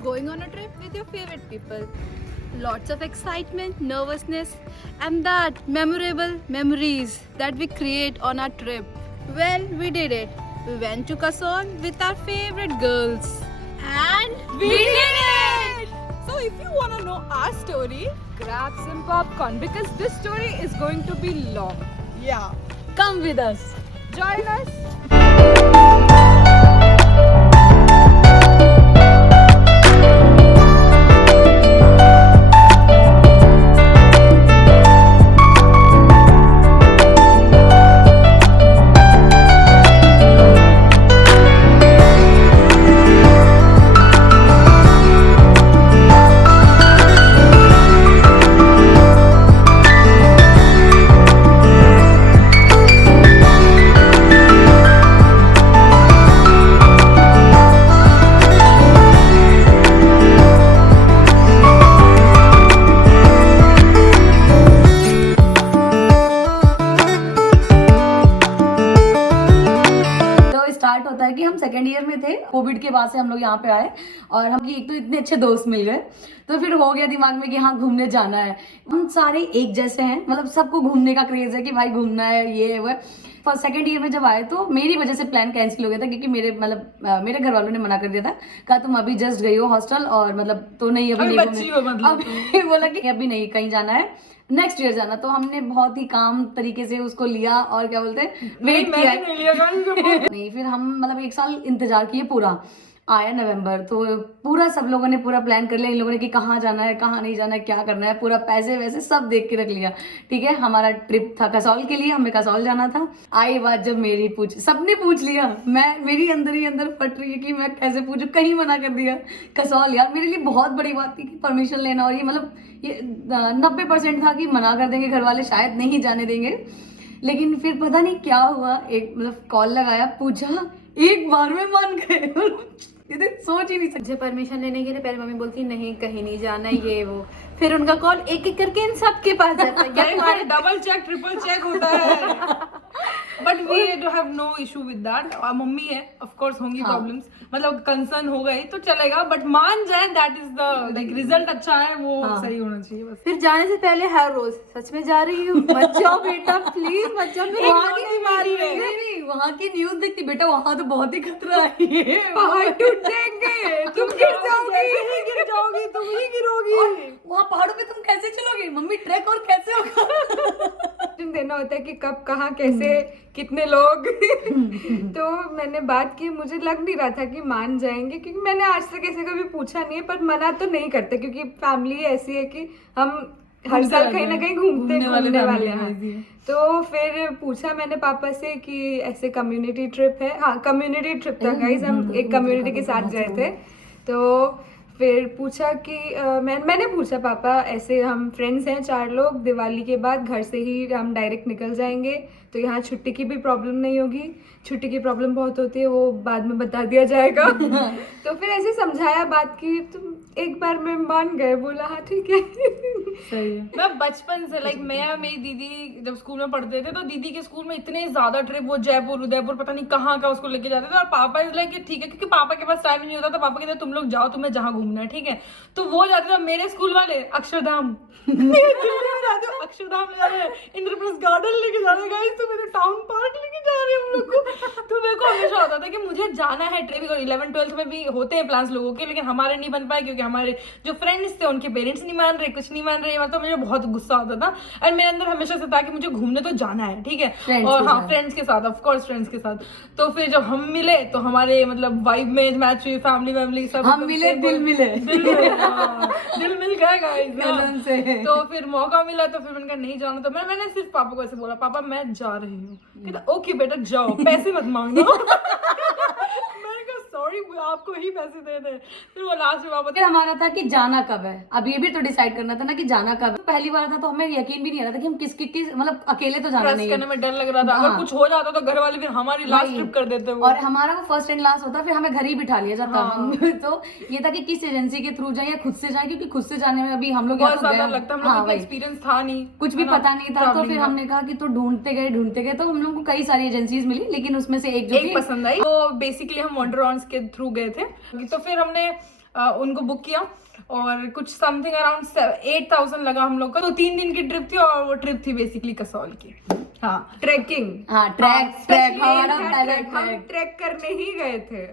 Going on a trip with your favorite people. Lots of excitement, nervousness, and that memorable memories that we create on our trip. Well, we did it. We went to Kasol with our favorite girls. And we did it! So if you want to know our story, grab some popcorn because this story is going to be long. Yeah. Come with us. Join us. Start होता है कि हम second year में थे, Covid के बाद से हम लोग यहाँ पे आए और हम एक तो इतने अच्छे दोस्त मिल गए, तो फिर हो गया दिमाग में कि हाँ घूमने जाना है। हम सारे एक जैसे हैं, मतलब सबको घूमने का क्रेज है कि भाई घूमना है ये वो। फर्स्ट सेकेंड ईयर में जब आए तो मेरी वजह से प्लान कैंसिल हो गया था क्योंकि मेरे घर वालों ने मना कर दिया था, कहा तुम अभी जस्ट गई हो हॉस्टल और मतलब तो नहीं अभी नहीं अभी बोला कि अभी नहीं कहीं जाना है, नेक्स्ट ईयर जाना। तो हमने बहुत ही काम तरीके से उसको लिया और क्या बोलते हैं वेट किया नहीं, फिर हम मतलब 1 साल इंतजार किए पूरा। आया नवंबर तो पूरा सब लोगों ने पूरा प्लान कर लिया, इन लोगों ने कि कहाँ जाना है कहाँ नहीं जाना है क्या करना है, पूरा पैसे वैसे सब देख के रख लिया। ठीक है, हमारा ट्रिप था कसौल के लिए, हमें कसौल जाना था। आई बात जब मेरी सबने पूछ लिया, मैं मेरी अंदर ही अंदर फट रही है कि मैं कैसे पूछूं, कहीं मना कर दिया। कसौल यार मेरे लिए बहुत बड़ी बात थी कि परमिशन लेना, और ये मतलब ये 90% था कि मना कर देंगे घर वाले, शायद नहीं जाने देंगे। लेकिन फिर पता नहीं क्या हुआ, एक मतलब कॉल लगाया, पूछा, एक बार में मान गए। ये सोच ही नहीं सकते। मुझे परमिशन लेने के लिए पहले मम्मी बोलती नहीं कहीं नहीं जाना ये वो, फिर उनका कॉल एक एक करके इन सबके पास जाता है। डबल चेक ट्रिपल चेक होता है। But we do have no issue with that. Mummy है, ऑफ कोर्स होंगी प्रॉब्लम्स, मतलब कंसर्न हो गई तो चलेगा, बट मान जाए that is the like result अच्छा है वो सही होना चाहिए बस। फिर जाने से पहले हर रोज सच में जा रही हूँ, मत जाओ बेटा प्लीज मत जाओ। वहाँ की बीमारी नहीं, वहाँ की न्यूज देखती बेटा, वहाँ तो बहुत ही खतरा है, पहाड़ टूट जाएंगे, तुम गिर जाओगी, तुम ही गिरोगी। वहाँ पहाड़ों पे तुम कैसे चलोगे मम्मी, ट्रैक और कैसे होगा। देना होता है कि कब कहाँ कैसे कितने लोग। तो मैंने बात की, मुझे लग नहीं रहा था कि मान जाएंगे क्योंकि मैंने आज तक ऐसे कभी पूछा नहीं है, पर मना तो नहीं करते क्योंकि फैमिली ऐसी है कि हम हर साल कहीं ना कहीं घूमने वाले हैं। तो फिर पूछा मैंने पापा से कि ऐसे कम्युनिटी ट्रिप है, हाँ कम्युनिटी ट्रिप था गाइस, हम एक कम्युनिटी के साथ गए थे। तो फिर पूछा कि मैंने पूछा पापा ऐसे हम फ्रेंड्स हैं 4 लोग, दिवाली के बाद घर से ही हम डायरेक्ट निकल जाएंगे तो यहाँ छुट्टी की भी प्रॉब्लम नहीं होगी, छुट्टी की प्रॉब्लम बहुत होती है वो बाद में बता दिया जाएगा। तो फिर ऐसे समझाया बात की, तुम एक बार में मान गए, बोला हाँ ठीक है। सही है। मैं बचपन से लाइक मैं और मेरी दीदी जब स्कूल में पढ़ते थे तो दीदी के स्कूल में इतने ज्यादा ट्रिप, वो जयपुर उदयपुर पता नहीं कहाँ का उसको लेके जाते थे, और पापा इज लाइक ठीक है क्योंकि पापा के पास टाइम नहीं होता, तो पापा कहते तुम लोग जाओ, तुम्हें जहाँ घूमना है ठीक है। तो वो जाते थे, मेरे स्कूल वाले अक्षरधाम अक्षरधाम ले जा रहे हैं, इंद्रप्रस्थ गार्डन लेके जा रहे हैं गाइस, तो मेरे टाउन पार्क लेके जा रहे हैं हम लोग को। तो मेरे को हमेशा होता था कि मुझे जाना है ट्रिप। 11-12 में भी होते हैं प्लान्स लोगों के, लेकिन हमारे नहीं बन पाए क्योंकि हमारे जो फ्रेंड्स थे उनके पेरेंट्स नहीं मान रहे, कुछ नहीं मान रहे, मतलब मुझे बहुत गुस्सा आता था। और मेरे अंदर हमेशा से था कि मुझे घूमने तो जाना है ठीक है, और हाँ फ्रेंड्स के साथ, ऑफ कोर्स फ्रेंड्स के साथ। तो फिर जब हम मिले तो हमारे मतलब वाइब में मैच हुई, फैमिली सब हम मिले, दिल मिले, दिल मिल गया गाइस। तो फिर मौका मिला तो फिर मैंने कहा नहीं जाना, तो मैंने सिर्फ पापा को ऐसे बोला, पापा मैं जा रही हूँ। कहता ओके बेटा जाओ, पैसे मत मांगना। मैंने कहा सॉरी आपको ही पैसे दे दे। फिर वो लास्ट में पापा, फिर हमारा था कि जाना कब है, अब ये भी तो डिसाइड करना था ना कि जाना कब है। पहली बार था तो हमें यकीन भी नहीं आ रहा था कि हम किस मतलब अकेले तो जाना नहीं है, करने में डर लग रहा था, अगर कुछ हो जाता तो घर वाले फिर हमारी लास्ट ट्रिप कर देते। और हमारा वो फर्स्ट एंड लास्ट होता, फिर हमें घर ही बिठा लिया जाता। तो ये था कि किस एजेंसी के थ्रू जाए या खुद से जाए, क्योंकि खुद से जाने में अभी हम लोग बहुत ज्यादा लगता है, हम लोग को एक्सपीरियंस था नहीं, कुछ भी पता नहीं था। तो फिर हमने कहा कि तो ढूंढते गए तो हम लोग को कई सारी एजेंसीज मिली, लेकिन उसमें से एक जो पसंद आई। तो बेसिकली हम वंडरॉन्स के थ्रू गए थे। तो फिर हमने उनको बुक किया और कुछ समथिंग अराउंड 8,000 लगा हम लोग का। तो 3 दिन की ट्रिप थी और वो ट्रिप थी बेसिकली कसौल की। हाँ, ट्रैकिंग। हाँ, ट्रैक हमारा पहला हम ट्रैक। ट्रैक करने ही गए थे।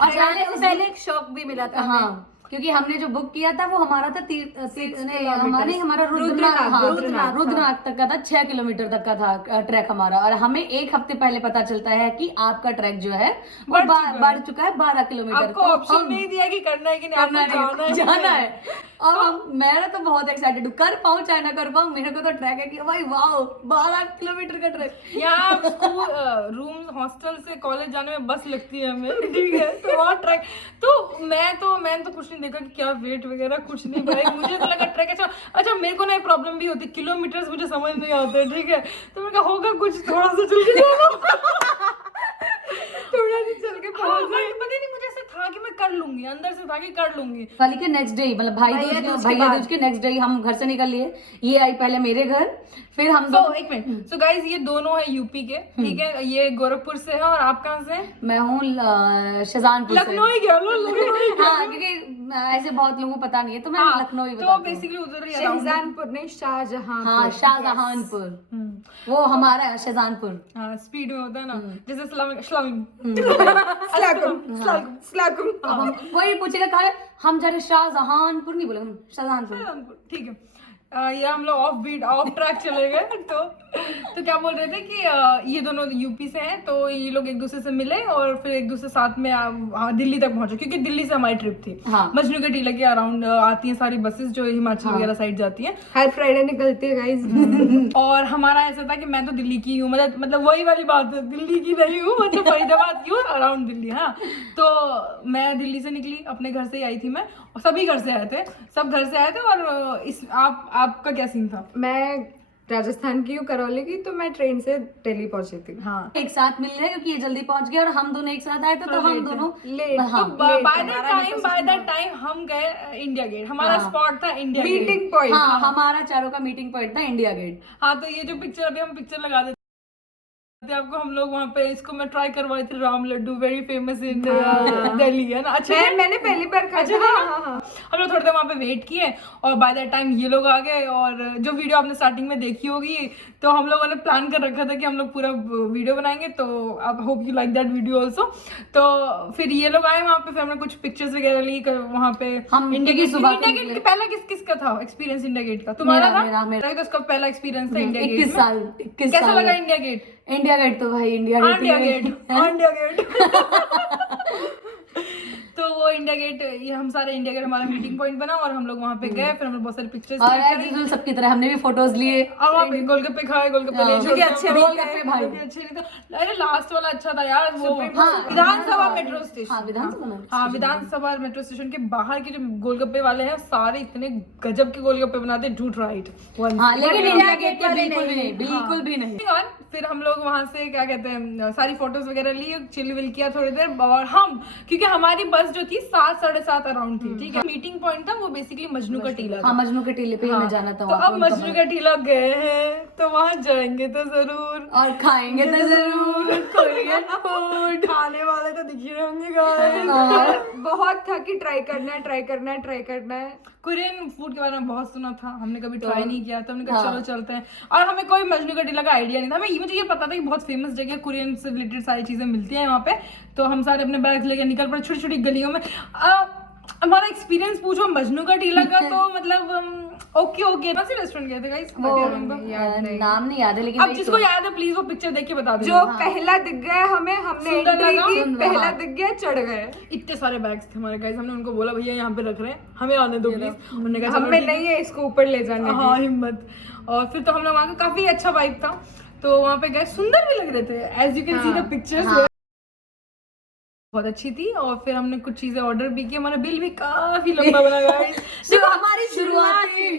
और जाने से पहले एक शौक भी मिला था हमें। हाँ, क्योंकि हमने जो बुक किया था वो हमारा था किलोमीटर। हमारा रुद्रनाथ तक का था, 6 किलोमीटर तक का था ट्रैक हमारा। और हमें एक हफ्ते पहले पता चलता है कि आपका ट्रैक जो है वो बढ़ चुका है 12 किलोमीटर। आपको ऑप्शन नहीं दिया कि करना है कि नहीं, आपको जाना है। और मैं तो बहुत एक्साइटेड हूँ, कर पाऊँ चाहे ना कर पाऊँ, मेरे को तो ट्रैक है कि भाई वाह 12 किलोमीटर का ट्रैक। यहाँ स्कूल रूम हॉस्टल से कॉलेज जाने में बस लगती है हमें, ठीक है, तो वहाँ ट्रैक। तो मैंने तो कुछ नहीं देखा कि क्या वेट वगैरह, कुछ नहीं भाई, मुझे तो लगा ट्रैक अच्छा मेरे को ना एक प्रॉब्लम भी होती, किलोमीटर्स मुझे समझ नहीं आते, ठीक है, तो मैंने कहा होगा कुछ, थोड़ा सा चल के थोड़ा सा चल के हाँ, पता नहीं मुझे ऐसा था कि मैं कर लूंगी, अंदर से था कि कर लूंगी। दिवाली के नेक्स्ट डे, मतलब भैया दूज के नेक्स्ट डे हम घर से निकल लिए। ये आई पहले मेरे घर, फिर हम एक मिनट, सो गाइस ये दोनों है यूपी के, ठीक है, ये गोरखपुर से है और आप कहाँ से हैं? मैं हूँ शाहजहानपुर से। लखनऊ ही गया हाँ, क्योंकि ऐसे बहुत लोगों को पता नहीं है तो मैं लखनऊ ही तो बताती हूँ। बेसिकली उधर ही शाहजहानपुर नहीं, शाहजहां। हाँ, शाहजहानपुर, वो हमारा है शाहजहानपुर। हाँ, स्पीड में होता है ना, जैसे स्लमिंग स्लाकुम। अब हम वही पूछेगा कहा है, हम जा रहे शाहजहानपुर, नहीं बोले हम शाहजहानपुर। ठीक है। ये हम लोग ऑफ ट्रैक चले गए। तो क्या बोल रहे थे कि ये दोनों यूपी से हैं, तो ये लोग एक दूसरे से मिले और फिर एक दूसरे साथ में दिल्ली तक पहुंचे, क्योंकि दिल्ली से हमारी ट्रिप थी। हाँ। मजनू के टीला के अराउंड आती हैं सारी बसेस जो हिमाचल वगैरह साइड जाती हैं। हर फ्राइडे निकलती है गाइस। और हमारा ऐसा था कि मैं तो दिल्ली की हूँ, मतलब वही वाली बात है, दिल्ली की नहीं हूँ, मतलब फरीदाबाद की हूँ, अराउंड दिल्ली। हाँ, तो मैं दिल्ली से निकली, अपने घर से ही आई थी मैं, और सभी घर से आए थे, सब घर से आए थे। और आपका क्या सीन था? मैं राजस्थान की हूँ, करौली की, तो मैं ट्रेन से दिल्ली पहुंची थी। हाँ, एक साथ मिल रहे क्योंकि ये जल्दी पहुंच गए और हम दोनों एक साथ आए थे, तो हम दोनों लेट। हाँ, बाय दैट टाइम हम गए इंडिया गेट, हमारा स्पॉट था इंडिया गेट, मीटिंग पॉइंट। हाँ, हमारा चारों का मीटिंग पॉइंट था इंडिया गेट। हाँ, तो ये जो पिक्चर अभी हम पिक्चर लगा देते आपको, हम लोग वहाँ पे, इसको मैं ट्राई करवाई थी, Ram laddoo, very famous in Delhi, है ना? अच्छा, मैंने पहली बार खाया था। हाँ। हम लोग थोड़ी देर वहाँ पे वेट किए और बाय दैट टाइम ये लोग आ गए। और जो वीडियो आपने स्टार्टिंग में देखी होगी, तो हम लोगों ने प्लान कर रखा था कि हम लोग पूरा वीडियो बनाएंगे, तो I hope you like that video also. तो फिर ये लोग आए वहाँ पे, फिर हमने कुछ पिक्चर्स वगैरह ली वहाँ पे। हम इंडिया गेट के पहला किसका था एक्सपीरियंस इंडिया गेट का? तुम्हारा था? मेरा तो उसका पहला एक्सपीरियंस था इंडिया गेट। 21 साल कैसा लगा इंडिया गेट? इंडिया गेट तो भाई इंडिया गेट तो वो इंडिया गेट, ये हम सारे इंडिया गेट हमारा मीटिंग पॉइंट बना और हम लोग वहाँ पे गए। फिर हमने बहुत सारे पिक्चर्स और एज यूजुअल सबकी तरह हमने भी फोटोज लिए और वहाँ पे गोलगप्पे खाए, गोलगप्पे ले जो कि अच्छे गोलगप्पे भाई अच्छे नहीं तो, अरे लास्ट वाला अच्छा था यार, वो विधानसभा मेट्रो स्टेशन। हाँ, विधानसभा मेट्रो स्टेशन के बाहर के जो गोलगप्पे वाले हैं, सारे इतने गजब के गोलगप्पे बनाते हैं, डू राइट। हाँ, लेकिन इंडिया गेट के बिल्कुल भी नहीं। और फिर हम लोग वहाँ से क्या कहते हैं, सारी फोटोज वगैरह ली, चिल विल किया थोड़ी देर। और हम, क्योंकि हमारी बस जो थी 7 साढ़े 7 अराउंड थी, ठीक है, मीटिंग पॉइंट था वो बेसिकली मजनू का टीला था। हाँ, मजनू के टीले पे हमें जाना था। तो अब मजनू का टीला गए हैं, तो वहाँ जाएंगे तो जरूर और खाएंगे तो जरूर कोरियन फूड। खाने वाले तो दिख ही रहे होंगे गाइस। बहुत था कि ट्राई करना है। कोरियन फूड के बारे में बहुत सुना था, हमने कभी ट्राई नहीं किया, तो हमने कहा चलो चलते हैं। और हमें कोई मजनू का टीला का आइडिया नहीं था, मुझे ये पता था कि बहुत फेमस जगह, कोरियन से रिलेटेड सारी चीजें मिलती हैं वहाँ पे। तो हम सारे अपने बैग लेके निकल पड़े छोटी छोटी गलियों में। हमारा एक्सपीरियंस पूछो मजनू का टीला का, तो मतलब ओके कौन से रेस्टोरेंट गए थे गाइस? नाम नहीं याद है, लेकिन अब जिसको याद है प्लीज वो पिक्चर देख के बता दो। जो पहला दिख गया हमें, हमने एंट्री की, पहला दिख गया, चढ़ गए। इतने सारे बैग्स थे हमारे गाइस, हमने उनको बोला भैया यहाँ पे रख रहे हैं, हमें आने दो प्लीज। उन्होंने कहा हमें नहीं है इसको ऊपर ले जाने की। हाँ, हिम्मत। और फिर तो हम लोग वहाँ का काफी अच्छा वाइब था, तो वहाँ पे गए, सुंदर भी लग रहे थे, as you can see the pictures बहुत अच्छी थी। और फिर हमने कुछ चीजें ऑर्डर भी की, हमारा बिल भी काफी लंबा बना गाइस। देखो हमारी शुरुआत थी।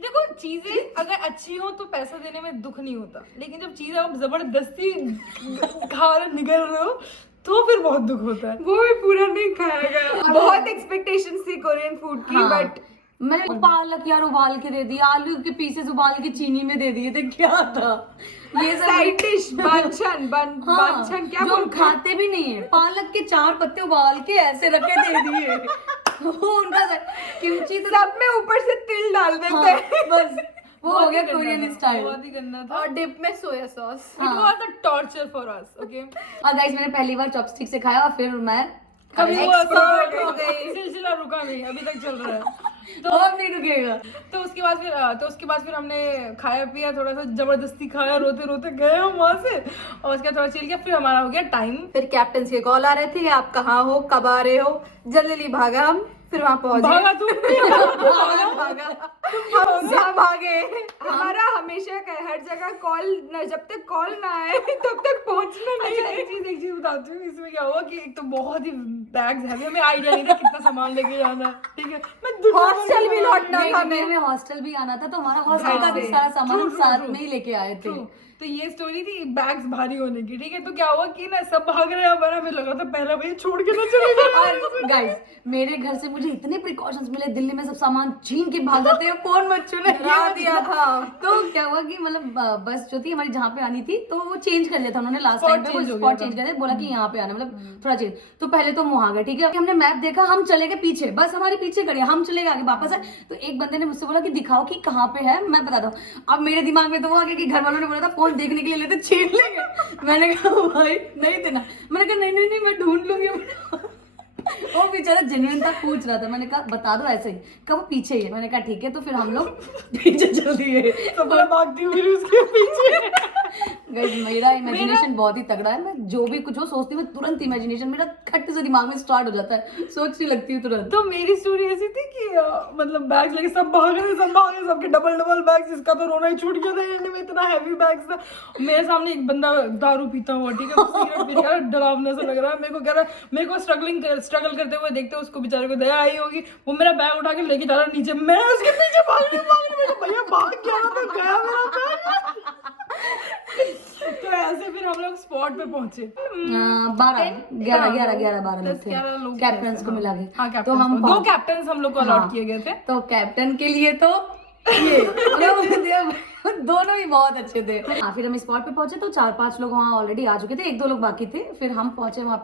देखो, चीजें अगर अच्छी हो तो पैसा देने में दुख नहीं होता, लेकिन जब चीजें आप जबरदस्ती खा रहे निकल रहे हो तो फिर बहुत दुख होता है। वो भी पूरा नहीं खाया गया। बहुत एक्सपेक्टेशंस थी कोरियन फूड की, बट मैंने पालक यार उबाल के दे दी, आलू के पीसेस उबाल के चीनी में दे दिए थे, क्या था ये साइड डिश बांछन क्या जो हम खाते भी नहीं है, पालक के 4 पत्ते उबाल के ऐसे रखे दे दिए। वो उनका किमची तो सब में ऊपर से तिल डाल देते हाँ, हैं। बस वो हो गया कोरियन स्टाइल। बहुत ही गंदा था। और डिप में soya sauce. It was a torture for us, okay? और गाइस मैंने पहली बार चॉपस्टिक से खाया और फिर मैं कभी वो Expert expert हो गई। सिलसिला रुका नहीं, अभी तक चल रहा है। तो अब नहीं रुकेगा। तो उसके बाद फिर हमने खाया पिया, थोड़ा सा जबरदस्ती खाया, रोते रोते गए हम वहां से, और उसके बाद थोड़ा चिल किया, फिर हमारा हो गया टाइम। फिर कैप्टन के कॉल आ रहे थे, आप कहाँ हो, कब आ रहे हो। जल्दी भागा हम, फिर वहां पहुंच गए। भागा तू भागा हम सब भागे। हमारा हमेशा का हर जगह कॉल, जब तक कॉल ना आए तब तक पहुंचना नहीं अच्छा, है। एक चीज बताती हूँ, इसमें क्या हुआ कि एक तो बहुत ही बैग्स हैवी, हमें आइडिया नहीं था कितना सामान लेके जाना है, ठीक है। मैं दुनिया भर हॉस्टल भी के लौटना था मेरे हमें। में हॉस्टल भी आना था, तो हमारा हॉस्टल का भी True, सारा सामान true, साथ true. में ही लेके आए थे। True. तो ये स्टोरी थी बैग्स भारी होने की, ठीक है। तो क्या हुआ कि ना सब भाग रहे हैं, हमारा हमें लगा था पहला भाई छोड़ के ना चले गए। और गाइस मेरे घर से मुझे इतने प्रिकॉशंस मिले, दिल्ली में सब सामान छीन के भाग जाते हैं, फोन मत छूना, ये डरा मत दिया छूना। था। तो क्या हुआ कि मतलब बस जो थी हमारी जहाँ पे आनी थी, तो वो चेंज कर लिया था उन्होंने लास्ट Spot टाइम पे, change हो स्पॉट गया चेंज था। कर दिया, बोला कि यहाँ पे आना, मतलब थोड़ा चेंज। तो पहले तो हम वहाँ गए, ठीक है, हमने मैप देखा, हम चले गए पीछे, बस हमारे पीछे खड़ी है, हम चले गए आगे, वापस आए तो एक बंदे ने मुझसे बोला कि दिखाओ कि कहाँ पे है, मैं बताता हूँ। अब मेरे दिमाग में तो वो आ गया कि घर वालों ने बोला था फोन देखने के लिए लेते छीन लेंगे। मैंने कहा भाई नहीं देना, मैंने कहा नहीं मैं ढूंढ लूंगी। वो बेचारा जेन्युइन था, पूछ रहा था, मैंने कहा बता दो ऐसे ही, कब पीछे ही है, मैंने कहा ठीक है। तो फिर हम लोग पीछे चल दिए। तो मैं भागती हुई उसके पीछे। गाइस मेरा इमेजिनेशन बहुत ही तगड़ा है, मैं जो भी कुछ हो सोचती हूँ, तुरंत इमेजिनेशन मेरा खट से दिमाग में स्टार्ट हो जाता है, सोचने लगती हूँ तुरंत। तो मेरी स्टोरी ऐसी थी कि मतलब बैग्स लेके सब भाग रहे, सबके डबल बैग्स, इसका तो रोना ही छूट गया था, एंड में इतना हैवी बैग्स था। मेरे सामने एक बंदा दारू पीता हुआ, ठीक है, सिगरेट पी रहा है, डरावना सा लग रहा है मेरे को, कह रहा है मेरे को स्ट्रगल करते हुए देखते उसको बेचारे को दया आई होगी, वो मेरा बैग उठा के लेके जा रहा है नीचे, मैं उसके पीछे भागने मेरे को भैया भाग गया ना, तो गया मेरा बैग। तो ऐसे फिर हम लोग स्पॉट पे पहुंचे। 12 लोग थे 11 लोग कैप्टन को मिला के। हाँ, तो हम दो कैप्टन हम लोग को अलॉट हाँ। किए गए थे। तो कैप्टन के लिए तो ये दोनों ही बहुत अच्छे थे। हाँ, फिर हम स्पॉट पे पहुंचे तो 4-5 लोग वहाँ ऑलरेडी आ चुके थे, 1-2 लोग बाकी थे। फिर हम पहुंचे वहाँ